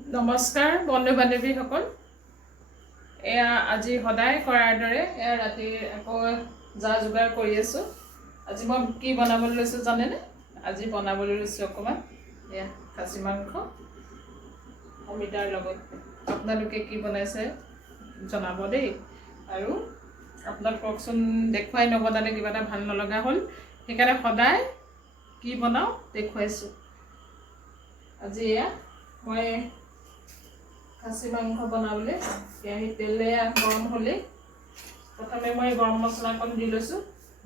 নমস্কাৰ বন্ধু বান্ধৱীসকল। এয়া আজি সদায় কৰাৰ দৰে এয়া ৰাতি আকৌ যা যোগাৰ কৰি আছোঁ। আজি মই কি বনাবলৈ লৈছোঁ জানেনে? আজি বনাবলৈ লৈছোঁ অকণমান এয়া খাচী মাংস অমিতাৰ লগত। আপোনালোকে কি বনাইছে জনাব দেই। আৰু আপোনাক কওকচোন, দেখুৱাই নবনালে কিবা এটা ভাল নলগা হ'ল, সেইকাৰণে সদায় কি বনাওঁ দেখুৱাইছোঁ। আজি এয়া মই খাচী মাংস বনাবলৈ কেৰাহীত তেল গৰম হ'লেই প্ৰথমে মই গৰম মছলা অকণ দি লৈছোঁ,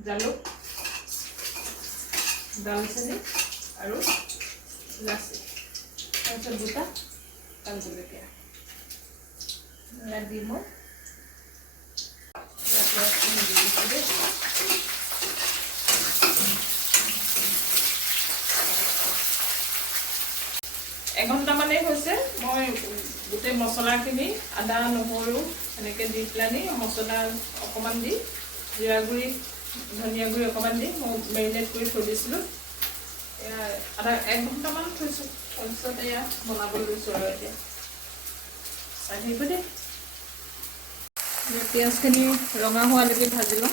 জালুক, দালচেনি আৰু ইলাচি, তাৰপিছত দুটা কাল জলকীয়া দি মই এঘণ্টামানেই হৈছে। মই গোটেই মছলাখিনি আদা নহৰু এনেকৈ দি পেলানি মছলা অকণমান দি জিৰা গুড়ি ধনিয়া গুড়ি অকণমান দি মই মেৰিনেট কৰি থৈ দিছিলোঁ। এয়া এক ঘণ্টামান থৈছোঁ, তাৰপিছত এয়া বনাবলৈ লৈছোঁ আৰু এতিয়া চাই থাকিব দেই। পিঁয়াজখিনি ৰঙা হোৱালৈকে ভাজি লওঁ।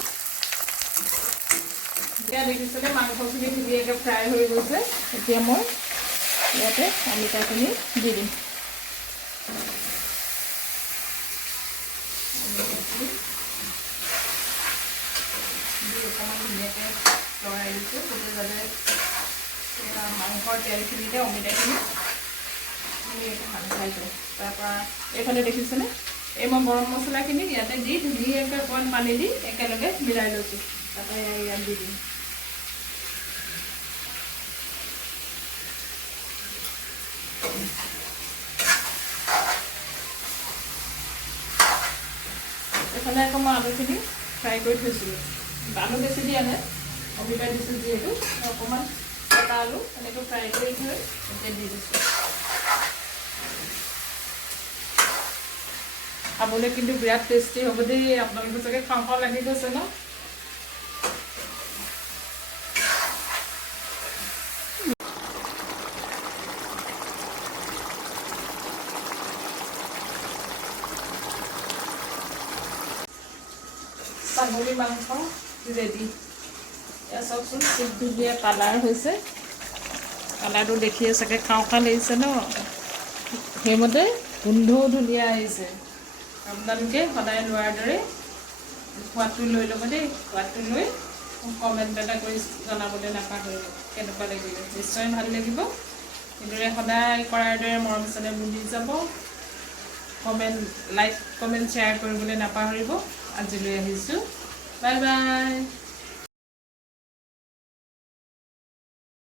এতিয়া দেখিছেনে মাংসখিনি ধুনীয়াকৈ ফ্ৰাই হৈ গৈছে। এতিয়া মই ইয়াতে অমিতাখিনি দি দিম। অকণমান ধুনীয়াকৈ লৰাই দিছোঁ গোটেই যাতে মাংসৰ তেলখিনিতে অমিতাখিনি ধুনীয়াকৈ সানি খাইছোঁ। তাৰপৰা এইফালে দেখিছেনে এই মই গৰম মছলাখিনি ইয়াতে দি ধুনীয়াকৈ অকণমান পানী দি একেলগে মিলাই লৈছোঁ। তাৰপৰা ইয়াত দি দিম। এইফালে আকৌ মই আলুখিনি ফ্ৰাই কৰি থৈছিলোঁ। আলু বেছি দিয়া নাই, অমিতা দিছোঁ যিহেতু অকণমান এটা আলু এনেকৈ ফ্ৰাই কৰি থৈ এতিয়া দি দিছোঁ। খাবলৈ কিন্তু বিৰাট টেষ্টি হ'ব দেই। আপোনালোকে চাগে খাওঁ খাওঁ লাগি গৈছে ন? ছাগলী মাংস ৰেডি। এয়া চাওকচোন খুব ধুনীয়া কালাৰ হৈছে। কালাৰটো দেখিয়ে চাগে খাওঁ খাওঁ লাগিছে ন? সেইমতে গোন্ধও ধুনীয়া আহিছে। আপোনালোকে সদায় লোৱাৰ দৰে সোৱাদটো লৈ ল'ব দেই। সোৱাদটো লৈ কমেণ্ট এটা কৰি জনাবলৈ নাপাহৰিব কেনেকুৱা লাগিলে। নিশ্চয় ভাল লাগিব। সেইদৰে সদায় কৰাৰ দৰে মৰম চেনেহবোৰ দি যাব। লাইক কমেণ্ট শ্বেয়াৰ কৰিবলৈ নাপাহৰিব। আজিলৈ আহিছোঁ, বাই বাই।